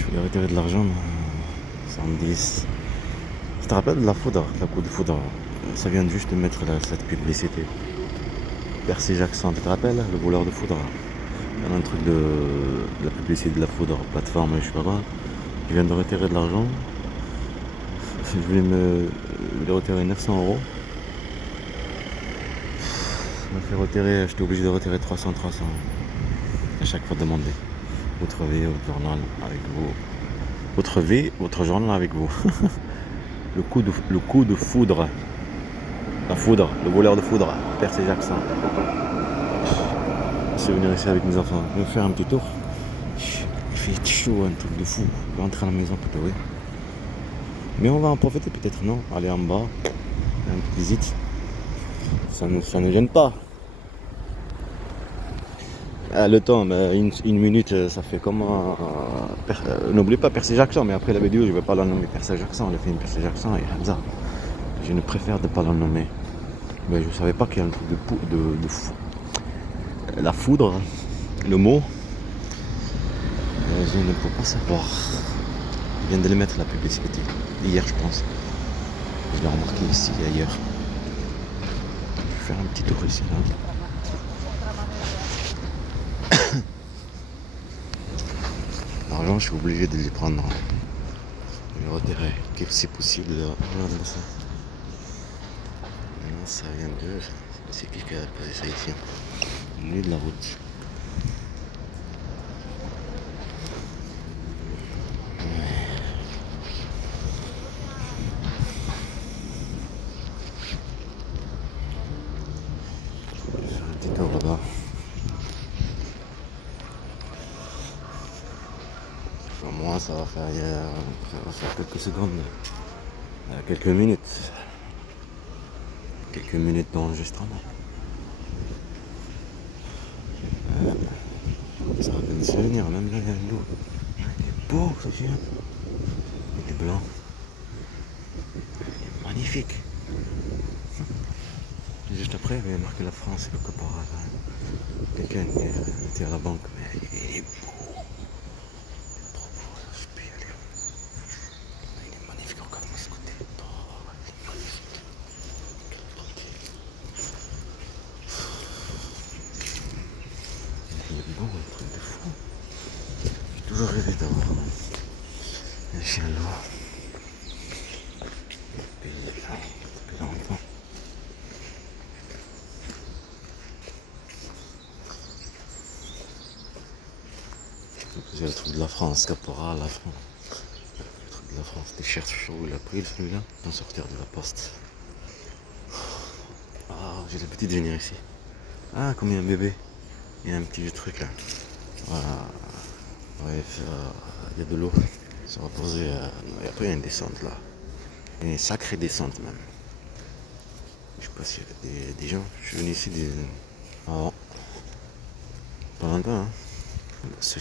Je voulais retirer de l'argent, mais ça me glisse. Tu te rappelles de la foudre, la coup de foudre? Ça vient juste de mettre cette publicité. Percy Jackson, tu te rappelles? Le voleur de foudre. Il y a un truc de la publicité de la foudre, plateforme, je sais pas quoi. Je viens de retirer de l'argent. Je voulais retirer 900 €. Ça m'a fait retirer, j'étais obligé de retirer 300 à chaque fois demander. Votre vie, votre journal avec vous. Votre vie, votre journal avec vous. Le coup de foudre. La foudre, le voleur de foudre, Percy Jackson. Je vais venir ici avec mes enfants. Je vais faire un petit tour. Il fait chaud, un truc de fou. Je vais rentrer à la maison plutôt, oui. Mais on va en profiter peut-être, non? Aller en bas, faire une petite visite. Ça ne gêne pas. Le temps, mais une minute, ça fait comme n'oublie pas Percy Jackson, mais après la vidéo, je ne vais pas la nommer Percy Jackson. On a fait une Percy Jackson et Hamza. Je ne préfère ne pas la nommer. Mais je ne savais pas qu'il y a un truc de fou. La foudre, le mot, je ne peux pas savoir. Je viens de le mettre la publicité. Hier, je pense. Je l'ai remarqué ici et ailleurs. Je vais faire un petit tour ici, là. L'argent, je suis obligé de les prendre. Je vais retirer, si possible. Regarde ça. Maintenant, ça vient de. C'est qui a posé ça ici? Au milieu de la route. Je vais faire un petit tour là-bas. Au moins, ça va faire quelques secondes. Quelques minutes. Quelques minutes d'enregistrement. Ça rappelle des souvenirs, même là, il y a de l'eau. Il est beau, ce chien. Il est blanc. Il est magnifique. Juste après, il y avait marqué la France et le caporal. Quelqu'un qui était à la banque, mais il est beau. Il est trop beau, je peux y aller. Il est magnifique, regarde-moi ce côté. Oh, il est magnifique. Quelle beauté. Il est beau, un truc de fou. J'ai toujours rêvé d'avoir un chien loup. Depuis longtemps. C'est le truc de la France, caporal, la France. Le truc de la France, t-shirt chaud, il a pris celui-là, d'en sortir de la poste. Ah, j'ai l'habitude de venir ici. Ah, comme il y a un bébé. Il y a un petit truc là. Voilà. Ouais, il y a de l'eau. Ça va poser. Et après, il y a une descente là. Une sacrée descente même. Je sais pas s'il y a des gens. Je suis venu ici des. Ah, pas longtemps, hein. Ce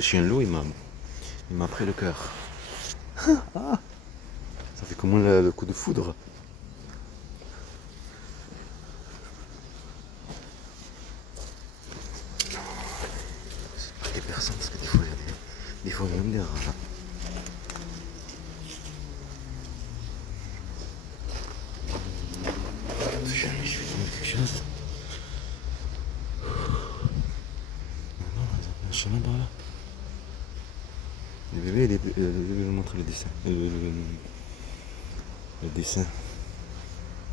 chien loup, il m'a pris le cœur. Ah, ça fait comment le coup de foudre. C'est pas des personnes, parce que des fois, il y a des fois, il y a même des rats là. Si jamais je fais quelque chose. Non, un chemin par là. Le bébé, je vais vous montrer le dessin. Le dessin.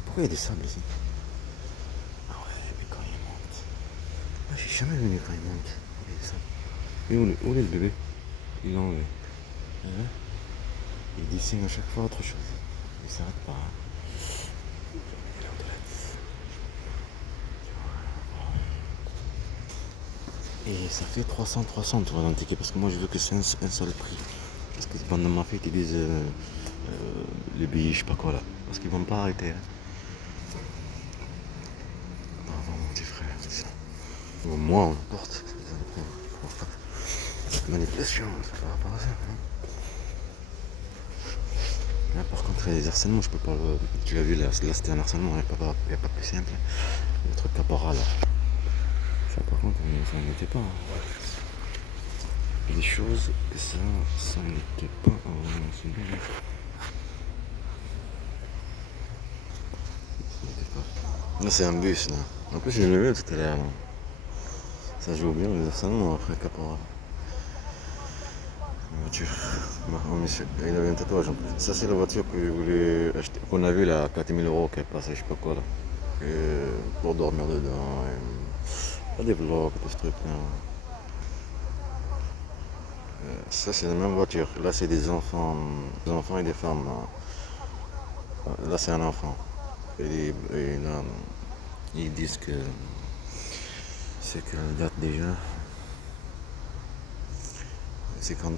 Pourquoi il y a des sables ici? Ah ouais, mais quand il monte. Ah, je suis jamais venu quand il monte. Il y a des sables. Et où est le bébé? Il l'a enlevé. Il dessine à chaque fois autre chose. Il s'arrête pas. Il est aux toilettes. Et ça fait 300 tu vois, dans le ticket, parce que moi je veux que c'est un seul prix. Parce que c'est pas dans ma fille qui disent les billets, je sais pas quoi là. Parce qu'ils vont pas arrêter. Hein. Bravo mon petit frère, c'est ça. Ou moi, on porte. Manipulation, c'est par rapport à ça. Hein. Là, par contre, les harcèlements, je peux pas. Tu l'as vu, là c'était un harcèlement, il n'y a pas plus simple. Le truc caporal là. Ça, par contre, ça n'était pas. Hein. des choses que ça n'était pas avant. Là, c'est un bus, là. En plus, j'ai le vu tout à l'heure, là. Ça joue bien, les Arsenaux, après Capora. La voiture. Bah, oh, monsieur, il avait un tatouage en plus. Ça, c'est la voiture que je voulais acheter, qu'on a vue là, à 4000 euros, qui est passée, je sais pas quoi, là. Pour dormir dedans. Pas des vlogs, tout ce truc-là. Ça, c'est la même voiture. Là, c'est des enfants et des femmes. Là, c'est un enfant. Et là, ils disent que c'est quelle date déjà?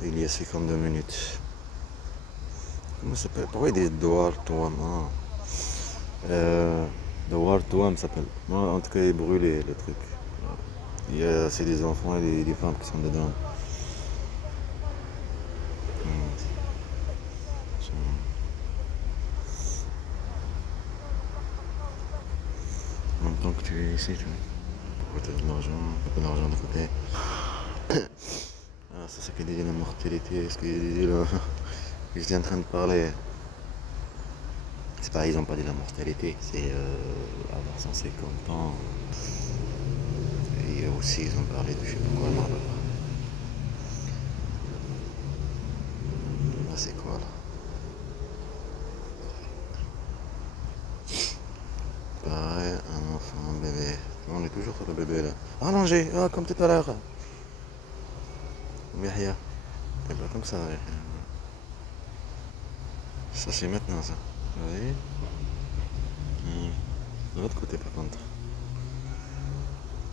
Il y a 52 minutes. Comment ça s'appelle? Pourquoi ils disent Douar Touam? Douar Touam s'appelle. Moi, en tout cas, il est brûlé le truc. C'est des enfants et des femmes qui sont dedans. En même temps que tu es ici, tu vois. Pourquoi tu as de l'argent, un peu d'argent de côté. Ah, c'est ça qu'il dit la mortalité. Ce qu'il dit là. J'étais en train de parler. C'est pas, ils ont pas dit la mortalité, c'est avoir 150 ans. Et aussi, ils ont parlé de je sais pas quoi, là. Là, c'est quoi là? Pareil, un enfant, un bébé. On est toujours sur le bébé là. Allongé, comme tout à l'heure. Yahya. C'est pas comme ça, Yahya. Ça, c'est maintenant ça. Vous voyez? De l'autre côté, par contre.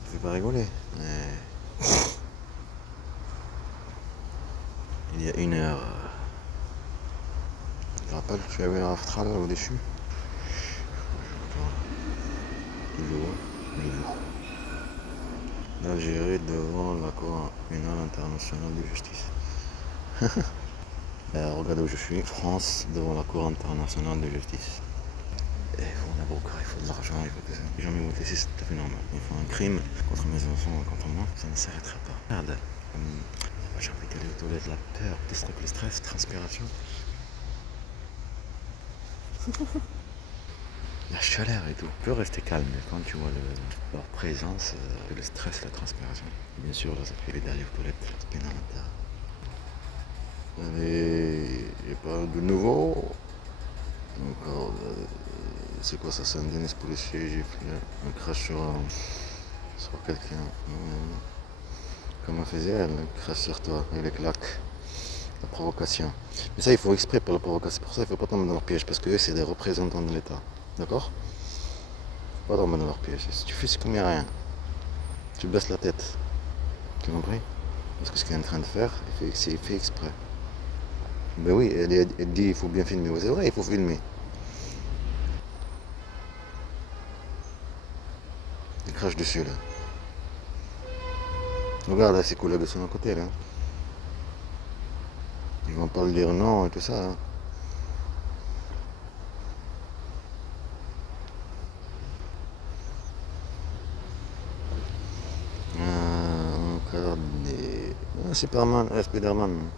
Ça fait pas rigoler. Mais il y a 1 heure. Je te rappelle que tu avais un Aftral au-dessus. L'Algérie devant la Cour pénale internationale de justice. Regarde où je suis, France devant la Cour internationale de justice. Il faut un avocat, il faut de l'argent, il faut que ça. Les gens m'ont laissé, c'est tout à fait normal. Il faut un crime contre mes enfants, contre moi, ça ne s'arrêtera pas. Regarde, j'ai envie d'aller aux toilettes, la peur, le stress, transpiration. La chaleur et tout. Tu peux rester calme, mais quand tu vois leur présence, le stress, la transpiration. Bien sûr, là, ça fait d'aller aux toilettes, c'est bien à l'intérieur. Il n'y a pas de nouveau. Encore, c'est quoi ça, Saint-Denis policier, j'ai fait un crash sur quelqu'un. Comment faisait elle, un crash sur toi, et les claques. La provocation. Mais ça, il faut exprès pour la provocation. Pour ça, il ne faut pas tomber dans leur piège, parce qu'eux, c'est des représentants de l'État. D'accord? Pas tomber dans leur piège. Si tu fais, c'est comme il n'y a rien. Tu baisses la tête. Tu as compris? Parce que ce qu'il est en train de faire, il fait exprès. Ben oui, elle dit il faut bien filmer. Oui, c'est vrai, il faut filmer. Il crache dessus là. Regarde là, ses collègues sont à côté là. Ils vont pas lui dire non et tout ça. Hein. Encore des. Superman, Spiderman.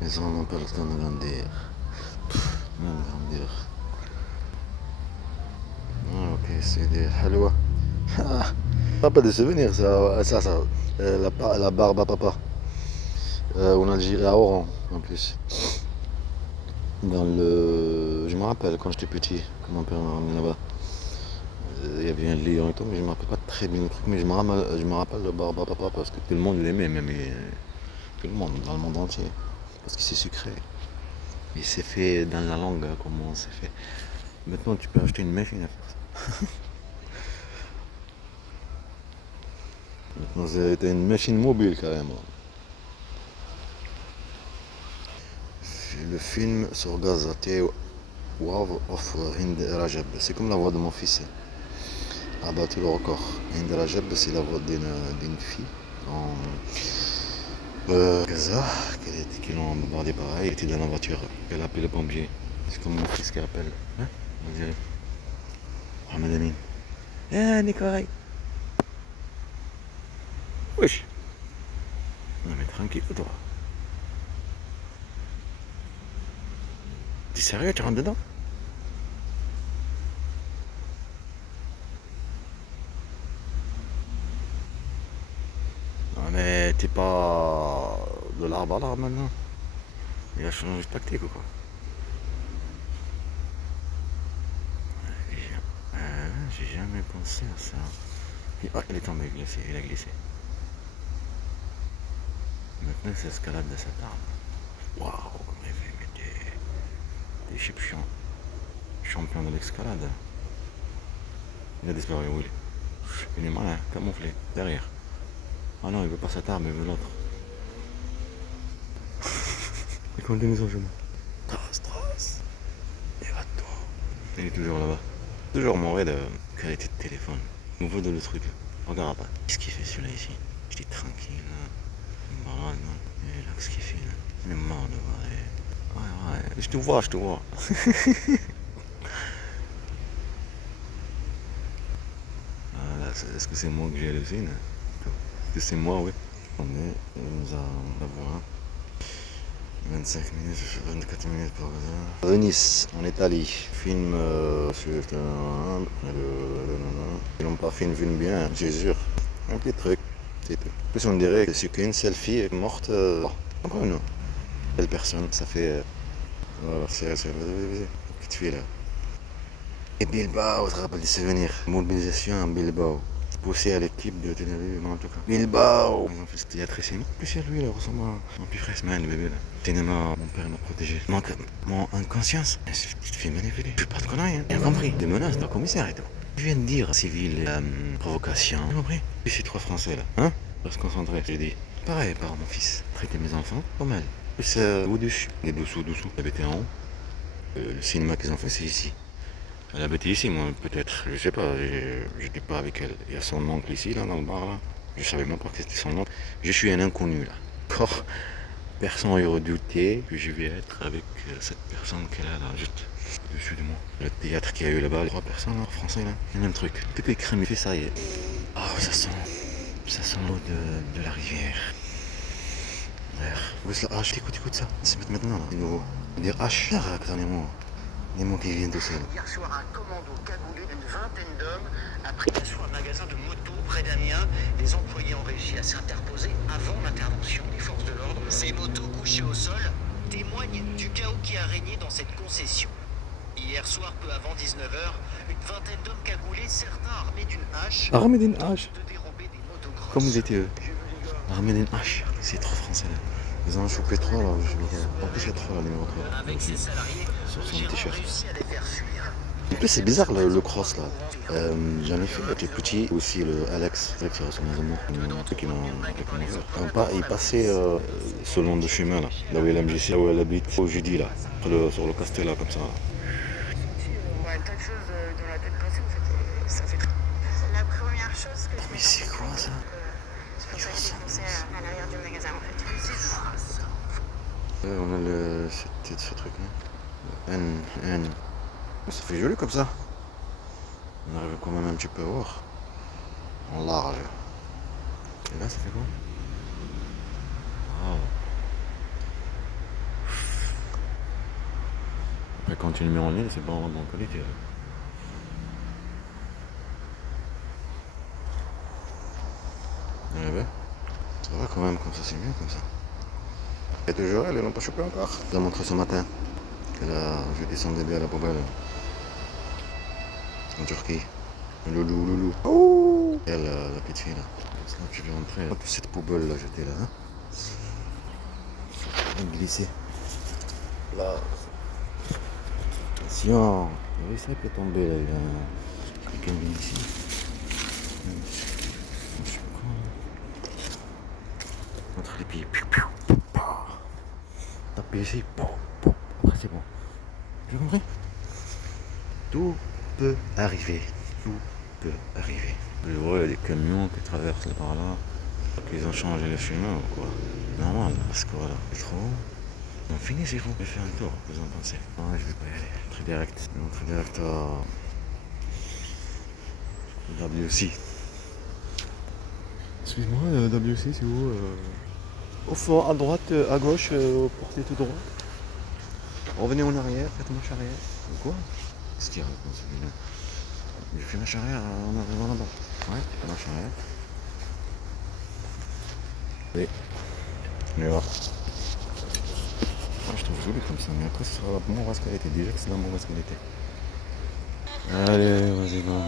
Ils n'ont pas le temps de grandir. Même grandir. Ah, ok, c'est des halwa. Pas de souvenirs, ça. La barbe à papa. En Algérie, à Oran, en plus. Je me rappelle quand j'étais petit, quand mon père m'a ramené là-bas. Il y avait un lion et tout, mais je me rappelle pas très bien le truc, mais je me rappelle le barbe à papa parce que tout le monde l'aimait, même tout le monde, dans le monde entier. Parce que c'est sucré. Et c'est fait dans la langue, hein, comment c'est fait. Maintenant, tu peux acheter une machine à faire ça. Maintenant, c'est une machine mobile carrément. Le film sur Gaza, Wow of Hind Rajab. C'est comme la voix de mon fils. A battu le record. Hind Rajab, c'est la voix d'une fille en Gaza qui l'ont bombardé pareil. Elle était dans la voiture. Elle a appelé le pompier. C'est comme mon fils qui appelle. Hein? On dirait. Mohamed Amin. Ah, on est correct. Wesh. Non mais tranquille toi. T'es sérieux, tu rentres dedans? Non mais t'es pas de l'arbre à l'arbre maintenant. Il a changé de tactique ou quoi? J'ai j'ai jamais pensé à ça. Oh, il est tombé glacé, il a glissé. Maintenant c'est escalade de cette arbre. Waouh, mais t'es champion. Champion de l'escalade. Il a disparu, oui. Il est malin, camouflé, derrière. Ah non, il veut pas cette arme, il veut l'autre. Il continue son chemin. Trace. Et va-toi. Il est toujours là-bas. Toujours mauvais de qualité de téléphone. Nouveau de le truc. Regarde pas. Qu'est-ce qu'il fait celui-là ici? Il est tranquille. Il me balade, non? Et là, qu'est-ce qu'il fait là? Il est mort de voir. Ouais. Je te vois. Ah, là, est-ce que c'est moi que j'hallucine? Est-ce que c'est moi, oui? Attendez, nous avons 25 minutes, 24 minutes pour Venise, en Italie. Film sur. Ils n'ont pas fait une film bien, je jure. Un petit truc, c'est tout. En plus, on dirait que c'est qu'une seule fille est morte. Encore une belle personne, ça fait. Voilà, c'est. Petite fille là. Et Bilbao, ça rappelle des souvenirs. Mobilisation à Bilbao. Poussé à l'équipe de Tenerife, non en tout cas. Bilbao. Ils ont fait ce théâtre ici. Plus c'est lui là, ressemble à mon petit frère Ismaël, le bébé là. Cinéma, mon père m'a protégé. Manque mon inconscience. Je te fais manipuler. Je fais pas de conneries, hein. Bien compris. Des menaces, pas commissaire et tout. Je viens de dire civil, provocation. Bien compris. Et ces trois Français là, hein? Reste concentré, j'ai dit. Pareil, par mon fils. Traiter mes enfants, pas mal. Plus au-dessus. Des dessous. J'habitais en haut. Le cinéma qu'ils ont fait, c'est ici. Elle habitait ici, moi, peut-être. Je sais pas, j'étais pas avec elle. Il y a son oncle ici, là, dans le bar, là. Je savais même pas que c'était son oncle. Je suis un inconnu, là. Encore, personne n'aurait douté que je vais être avec cette personne qui est là, juste au-dessus de moi. Le théâtre qu'il y a eu là-bas, les trois personnes, là, français, là. Le même truc. Tout est crème, il fait ça, y est. Oh, ça sent l'eau de la rivière. Où est-ce la hache? Écoute ça. C'est maintenant, là, de nouveau. Dire hache, dernièrement. Les mots qui viennent tout seuls. Hier soir, un commando cagoulé d'une vingtaine d'hommes a pris d'assaut un magasin de motos près d'Amiens. Les employés ont réussi à s'interposer avant l'intervention des forces de l'ordre. Ces motos couchées au sol témoignent du chaos qui a régné dans cette concession. Hier soir, peu avant 19h, une vingtaine d'hommes cagoulés, certains armés d'une hache, Armés d'une hache. de dérober des motocross. Comme ils étaient eux. Armés d'une hache. C'est trop français là. Ils ont chopé trois là. En plus, il y a trois, numéro 3. Avec ses salariés, Sur son le gérant t-shirt. réussit à les faire fuir. En plus, c'est bizarre le cross là. J'en ai fait quand j'étais petit aussi, le Alex, c'est vrai que ça ressemble à un truc qui m'a fait. Il passait ce long de chemin là, là où il y a l'MJC, là où elle habite, au jeudi là, sur le Castella comme ça. Ouais, tas de choses dans la tête cassée, en fait, ça fait très. La première chose que je Mais c'est quoi ça? c'est pour ça que j'ai foncé à l'arrière du magasin, en fait. On a ce truc là. N. Ça fait joli comme ça. On arrive quand même un petit peu à voir. En large. Et là, ça fait quoi? Wow. Après, quand tu le mets en ligne, c'est pas en bonne qualité. Ouais, ça va quand même, comme ça, c'est mieux comme ça. Et toujours, elle n'ont pas chopé encore. Je l'ai montré ce matin qu'elle a jeté son bébé à la poubelle. En Turquie. Loulou. Oh, elle, la petite fille là. C'est là que je vais rentrer. Toute cette poubelle là, jetée là. Hein. Glisser. Là. Attention. Oui, ça peut tomber là. Il y a quelqu'un ici. Je sais pas quoi. Entre les pieds. Taper ici. Après c'est bon. Tu as compris? Tout peut arriver. Je vois, il y a des camions qui traversent là par là. Ils ont changé le chemin ou quoi? Normal, parce que voilà, c'est trop. On finit, c'est fou. Je vais faire un tour, vous en pensez? Non, je vais pas y aller. Très direct. Très direct à WC. Excuse-moi, WC, c'est où Au fond, à droite, à gauche, portez tout droit. Revenez en arrière, faites marche arrière. Quoi? Qu'est-ce qu'il raconte celui-là? Je fais marche arrière en arrivant là-bas. Ouais, tu fais marche arrière. Allez, on y va. Ah, je trouve joli comme ça, mais après ce sera mauvaise qualité. Déjà que c'est de la mauvaise qualité. Allez, vas-y, non.